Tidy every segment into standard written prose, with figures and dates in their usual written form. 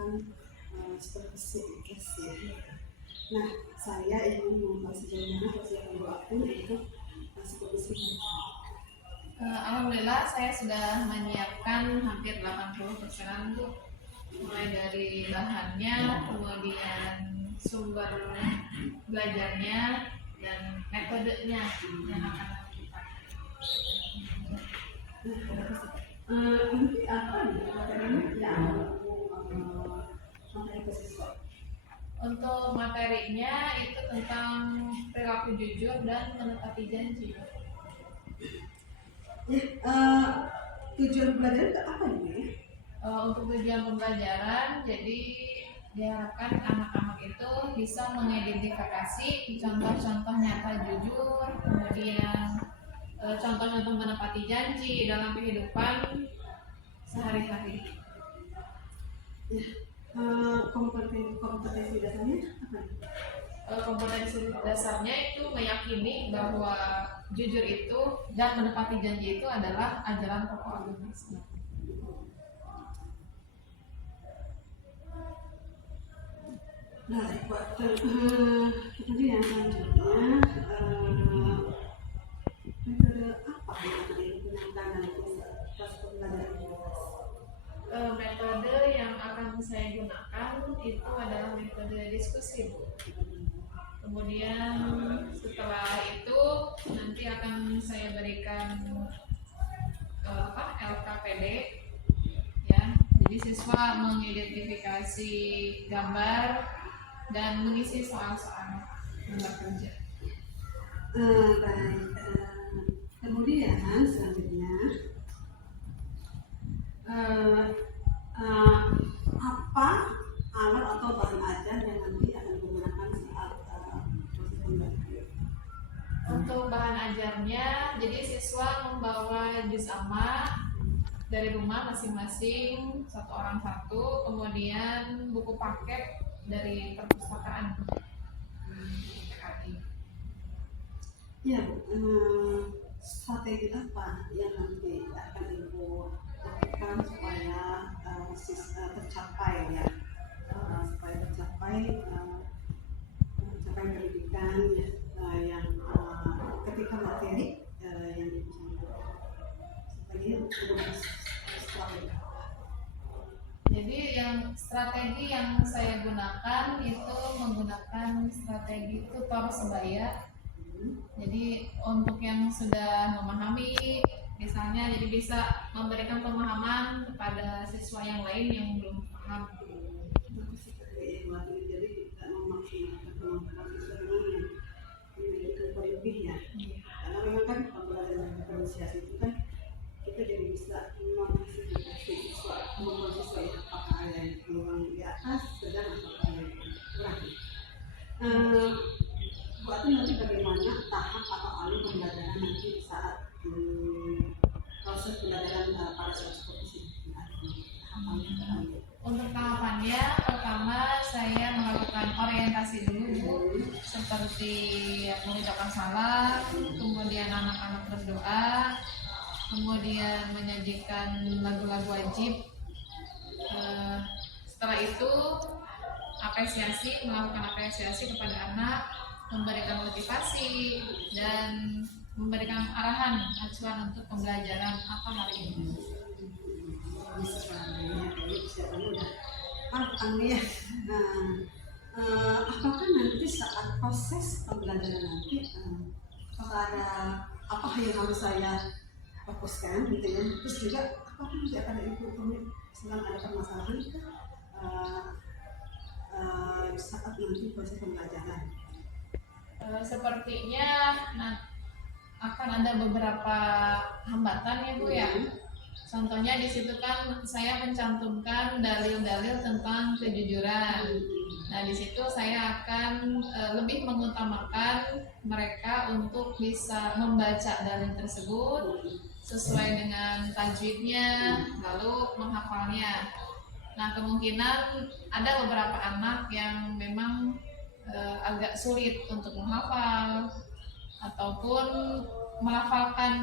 menggunakan supervisi ikhlas ya. Nah, saya ingin membahas sejauh mana persiapan doaku untuk supervisi. Alhamdulillah saya sudah menyiapkan hampir 80% Bu. Mulai dari bahannya, kemudian sumber belajarnya, dan metodenya yang akan kita Nanti apa nih materinya yang materi siswa? Untuk materinya itu tentang perilaku jujur dan menepati janji. Tujuan belajar itu apa nih? Untuk tujuan pembelajaran, jadi diharapkan anak-anak itu bisa mengidentifikasi contoh-contoh nyata jujur, kemudian contoh-contoh menepati janji dalam kehidupan sehari-hari. Kompetensi dasarnya apa? Kompetensi dasarnya itu meyakini bahwa jujur itu dan menepati janji itu adalah ajaran pokok agama Islam. Baik, kemudian selanjutnya metode apa yang digunakan dalam proses pembelajaran? Metode yang akan saya gunakan itu adalah metode diskusi, Bu. Kemudian setelah itu nanti akan saya berikan LKPD ya. Jadi siswa mengidentifikasi gambar dan mengisi soal-soal gambar kerja. Baik, kemudian selanjutnya apa alat atau bahan ajar yang nanti akan digunakan saat proses pembelajaran? Untuk bahan ajarnya, jadi siswa membawa juz amma dari rumah masing-masing, satu orang satu, kemudian buku paket dari perpustakaan PKI. Ya, strategi apa yang nanti akan Ibu lakukan supaya tercapai ya, supaya tercapai pendidikan ya, yang ketika materi yang Ibu sampaikan supaya Jadi strategi yang saya gunakan itu menggunakan strategi tutor sebaya. Jadi untuk yang sudah memahami, misalnya jadi bisa memberikan pemahaman kepada siswa yang lain yang belum paham. Jadi kita memaksimalkan kemampuan siswa dengan yang berlebih ya. Karena memang kan pembelajaran diferensiasi itu kan kita jadi bisa memfasilitasi siswa, kemampuan siswa ya, apakah ada yang peluang di atas, sedang apakah ada yang kurang. Buat nanti bagaimana tahap atau alur pembelajaran nanti saat proses pembelajaran pada saat supervisi. Untuk tahapannya, pertama saya melakukan orientasi dulu, Bu, seperti mengucapkan salam, kemudian anak-anak berdoa, kemudian menyajikan lagu-lagu wajib. Setelah itu melakukan apresiasi kepada anak, memberikan motivasi dan memberikan arahan acuan untuk pembelajaran apa hari ini. Apakah nanti saat proses pembelajaran nanti apakah ada apa yang harus saya fokuskan gitu ya, terus juga apakah nanti akan ada ibu sedang ada permasalahan saat nanti proses pembelajaran? Sepertinya akan ada beberapa hambatan ya, Bu ya. Contohnya di situ kan saya mencantumkan dalil-dalil tentang kejujuran. Nah, di situ saya akan lebih mengutamakan mereka untuk bisa membaca dalil tersebut sesuai dengan tajwidnya, lalu menghafalnya. Nah, kemungkinan ada beberapa anak yang memang agak sulit untuk menghafal ataupun melafalkan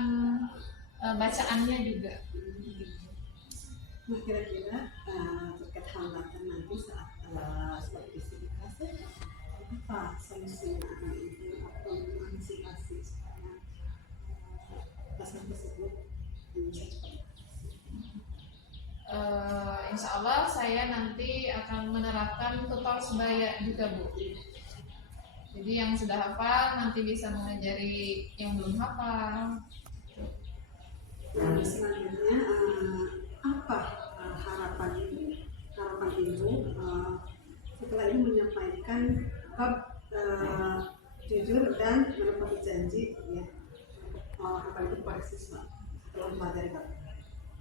bacaannya juga. Nah, kira-kira terkait hambatan nanti nanti saat sebagai istri di kelas apa solusinya itu atau mengantisipasi supaya pasal tersebut bisa cepat. Insya Allah saya nanti akan menerapkan total sebaya juga Bu. Jadi yang sudah hafal nanti bisa mengajari yang belum hafal. Selanjutnya apa harapan ibu setelah ibu menyampaikan bab jujur dan menepati janji ya apa itu kepada siswa setelah mempelajari bab.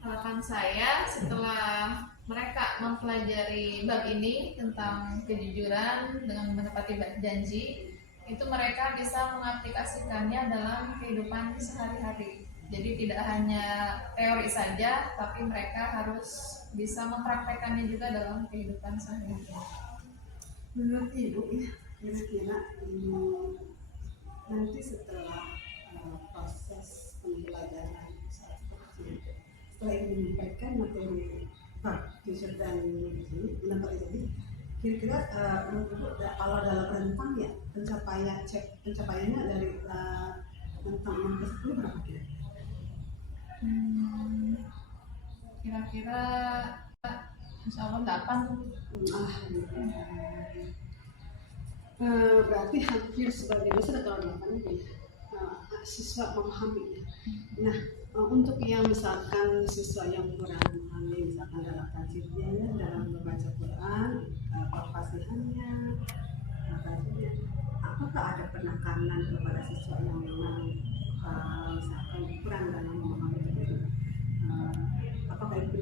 Harapan saya setelah mereka mempelajari bab ini tentang kejujuran dengan menepati janji, itu mereka bisa mengaplikasikannya dalam kehidupan sehari-hari. Jadi tidak hanya teori saja, tapi mereka harus bisa mempraktekannya juga dalam kehidupan sehari-hari. Menurut ibu ya, kira-kira nanti setelah proses pembelajaran setelah ibu menyampaikan materi bab jujur dan menepati janji, kira-kira kalau dalam rentang ya pencapaiannya dari rentang 6 ke 10 berapa kira-kira? Kira-kira insya Allah 8. Berarti hampir sebagian besar kalau 8 itu siswa memahami. Nah, untuk yang misalkan siswa yang kurang memahami, misalkan dalam tajwidnya, dalam membaca Quran, fasihannya, apakah ada penekanan kepada siswa yang memang misalkan kurang dalam memahami itu? Apakah itu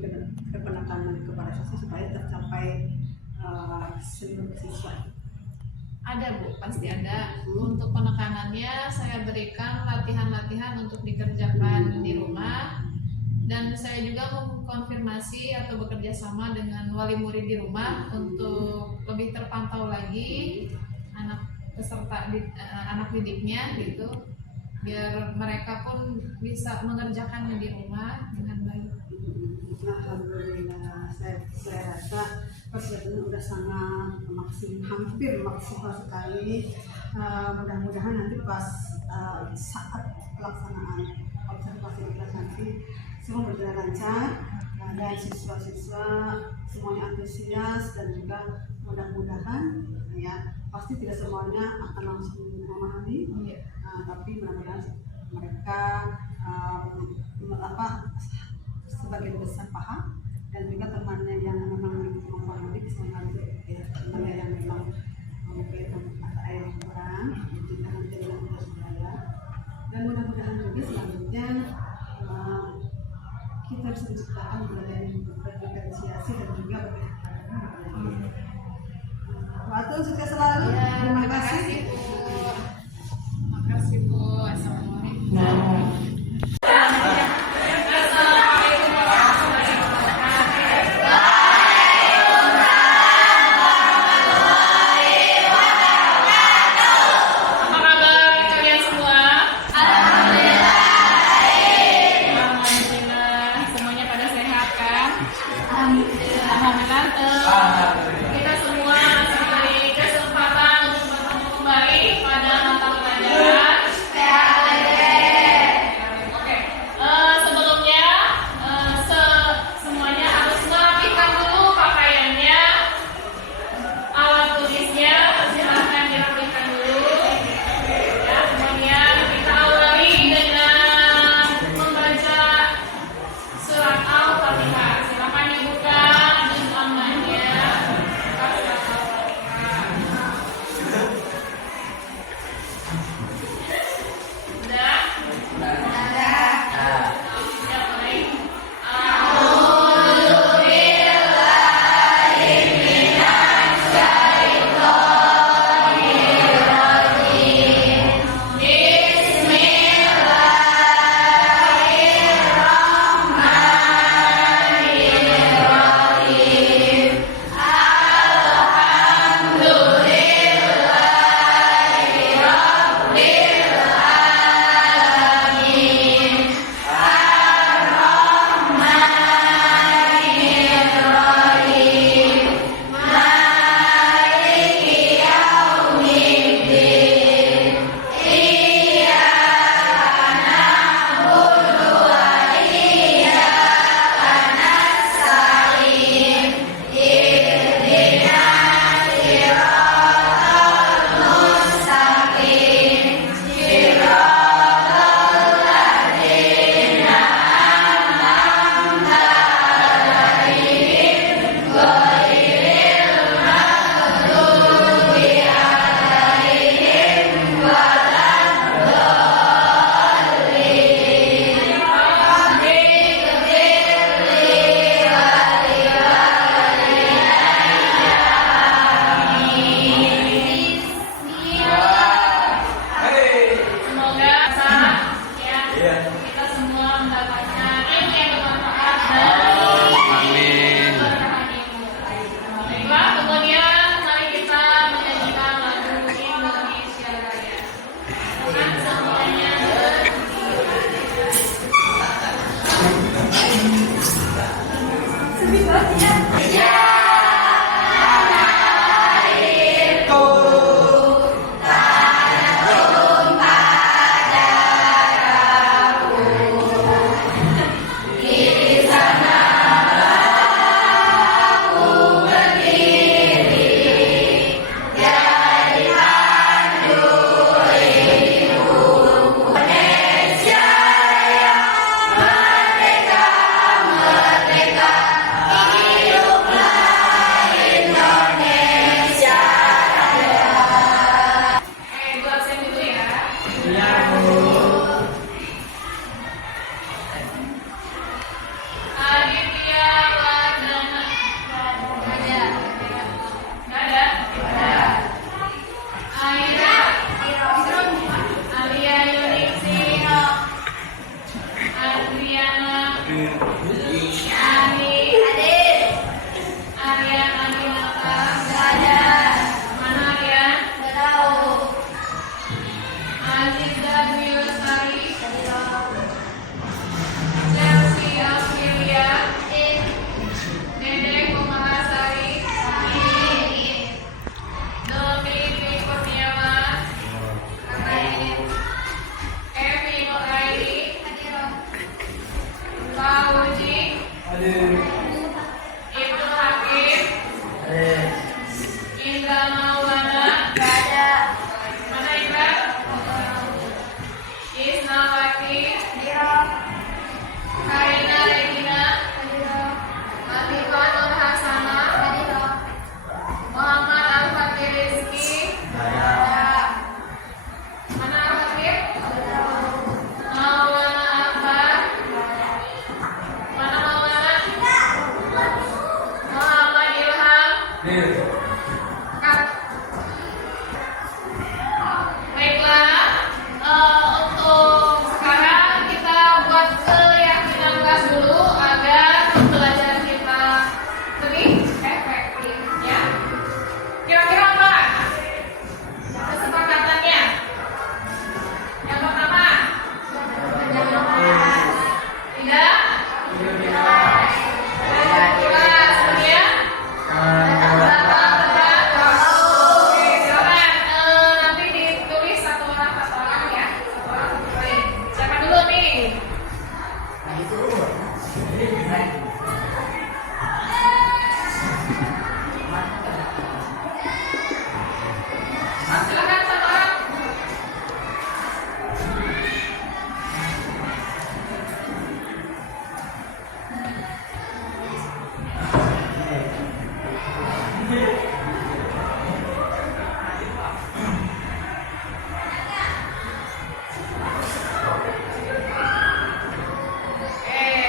penekanan kepada siswa supaya tercapai seluruh siswa? Ada Bu, pasti ada. Untuk penekanannya saya berikan latihan-latihan untuk dikerjakan di rumah, dan saya juga mengkonfirmasi atau bekerja sama dengan wali murid di rumah untuk lebih terpantau lagi anak peserta anak didiknya gitu, biar mereka pun bisa mengerjakannya di rumah dengan baik. Alhamdulillah, saya rasa persiapannya sudah sangat hampir maksimal sekali. Mudah-mudahan nanti pas saat pelaksanaan observasi kelas nanti semua berjalan lancar dan siswa-siswa semuanya antusias, dan juga mudah-mudahan ya pasti tidak semuanya akan langsung memahami, tapi mudah-mudahan mereka sebagian besar paham, dan juga temannya yang memang memahami bisa mengalir temannya yang memang mungkin mata air yang kurang juga nanti dengan budaya. Dan mudah-mudahan juga selanjutnya kita bisa menciptakan budaya yang berdiferensiasi dan juga berkeadilan. Waktu sukses selalu. Terima kasih. Terima kasih Bu. Assalamualaikum. Kita semua diberi kesempatan untuk bertemu kembali pada mata pelajaran Silakan satu orang.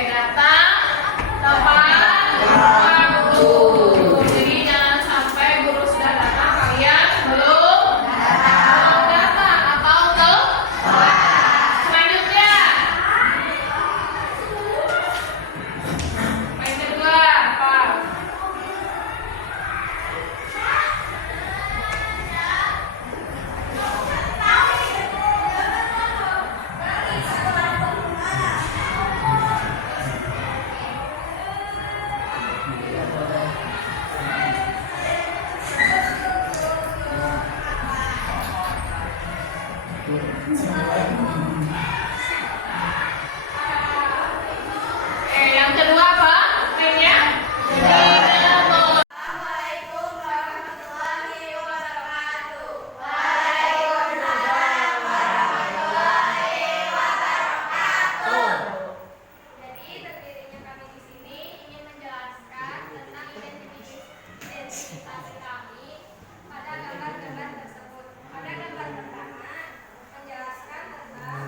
Datang tepat waktu. Jadi jangan sampai guru sudah datang kalian belum datang atau telat. Selanjutnya, yang kedua apa? Yang kedua apa? Mainnya? Dinamo. Assalamualaikum warahmatullahi wabarakatuh. Jadi terdirinya kami di sini ingin menjelaskan tentang identifikasi kami pada gambar-gambar tersebut. Pada gambar pertama menjelaskan tentang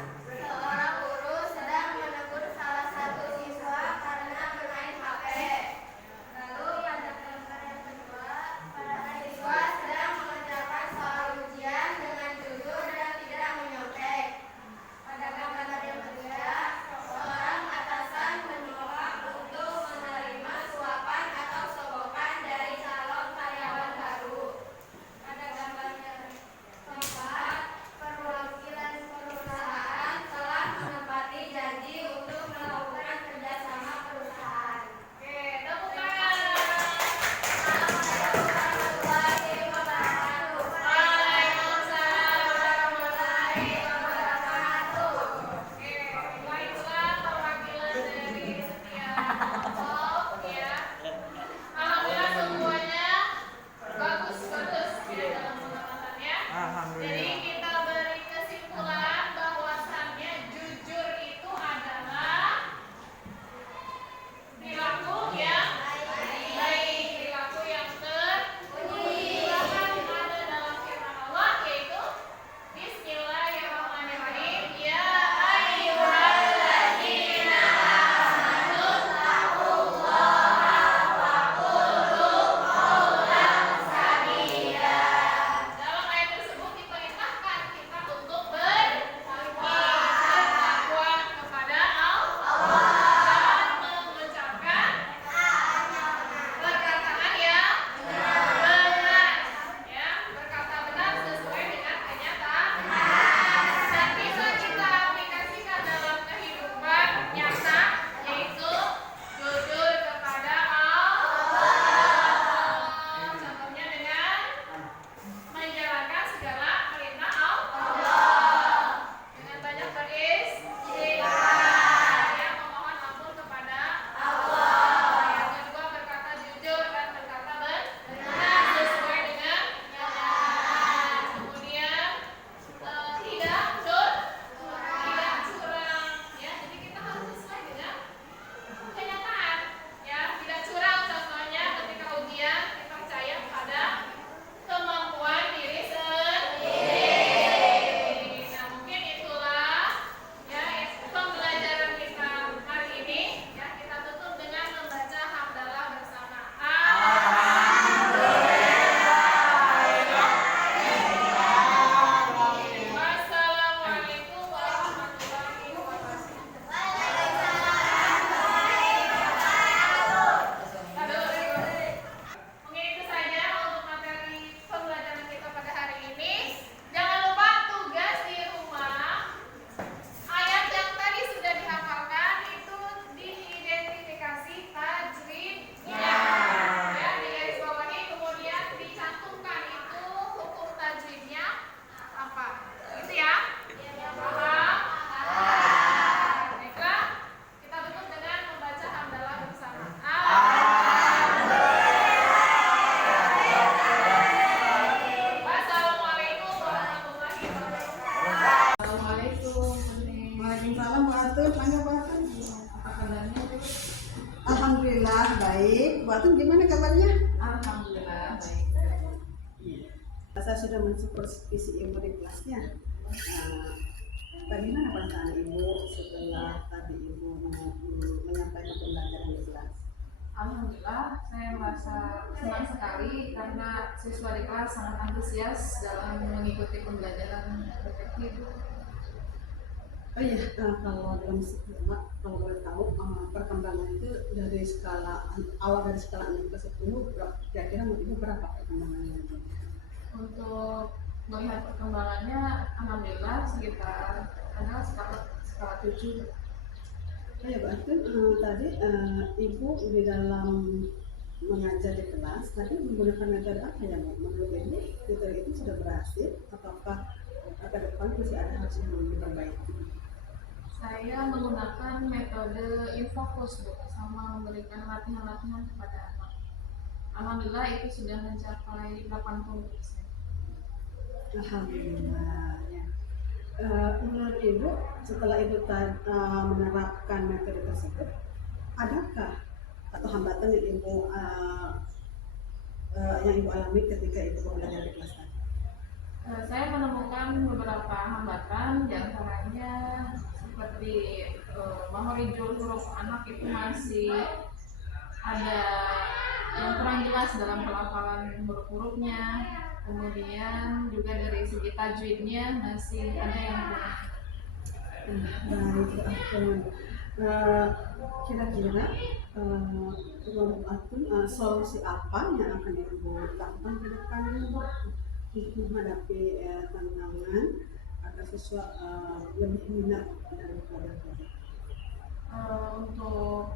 Batun, mangga Batun. Apa kabarnya? Alhamdulillah baik. Batun gimana kabarnya? Alhamdulillah baik. Saya sudah mensupervisi ibu di kelasnya. Bagaimana perasaan ibu setelah tadi ibu menyampaikan pembelajaran di kelas? Alhamdulillah, saya merasa senang sekali karena siswa di kelas sangat antusias dalam mengikuti pembelajaran detektif. Oh iya, kalau dalam kalau boleh tahu perkembangan itu dari skala awal dari skala 6 ke 10 kira-kira ibu berapa perkembangannya? Untuk melihat perkembangannya, alhamdulillah sekitar ada skala 7. Oh ya, berarti tadi ibu di dalam mengajar di kelas tadi menggunakan metode apa ya Bu? Menurut ibu metode itu sudah berhasil ataukah ke depan masih ada hal yang diperbaiki? Saya menggunakan metode infokus Bu, sama memberikan latihan-latihan kepada anak. Alhamdulillah itu sudah mencapai 80%. Alhamdulillah ya. Menurut ibu setelah ibu menerapkan metode tersebut, adakah atau hambatan yang ibu alami ketika ibu belajar di kelas tadi? Saya menemukan beberapa hambatan, diantaranya seperti makhrajul huruf anak itu masih ada yang kurang jelas dalam pelafalan huruf-hurufnya. Kemudian juga dari segi tajwidnya masih ada yang kurang. Kira-kira solusi apa yang akan ibu lakukan ke depannya untuk menghadapi tantangan agar siswa lebih minat daripada Untuk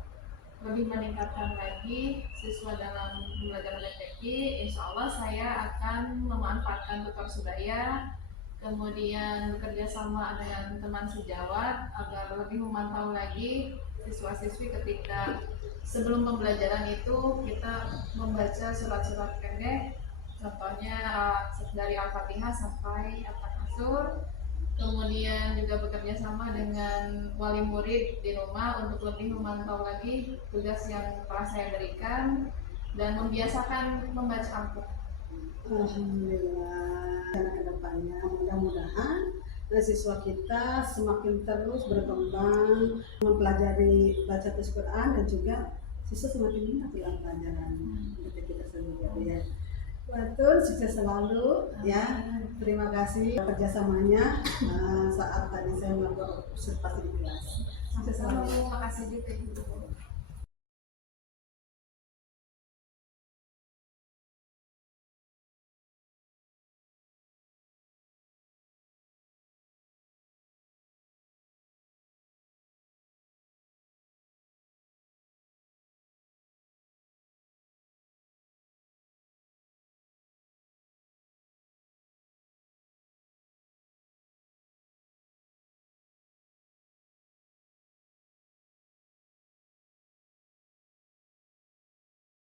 lebih meningkatkan lagi siswa dalam belajar DTQ, insya Allah saya akan memanfaatkan tutor sebaya, kemudian bekerja sama dengan teman sejawat agar lebih memantau lagi siswa-siswi ketika sebelum pembelajaran itu kita membaca surat-surat pendek, contohnya dari Al-Fatihah sampai At-Takatsur. Kemudian juga bekerja sama dengan wali murid di rumah untuk lebih memantau lagi tugas yang telah saya berikan dan membiasakan membaca Al-Quran. Alhamdulillah. Dan ke depannya mudah-mudahan siswa kita semakin terus berkembang mempelajari baca tulis Quran dan juga siswa semakin minat dalam pelajaran kita sendiri ya. Betul, sukses selalu ya. Terima kasih kerjasamanya saat tadi saya melakukan observasi di kelas. Sukses selalu. Terima kasih juga Ibu.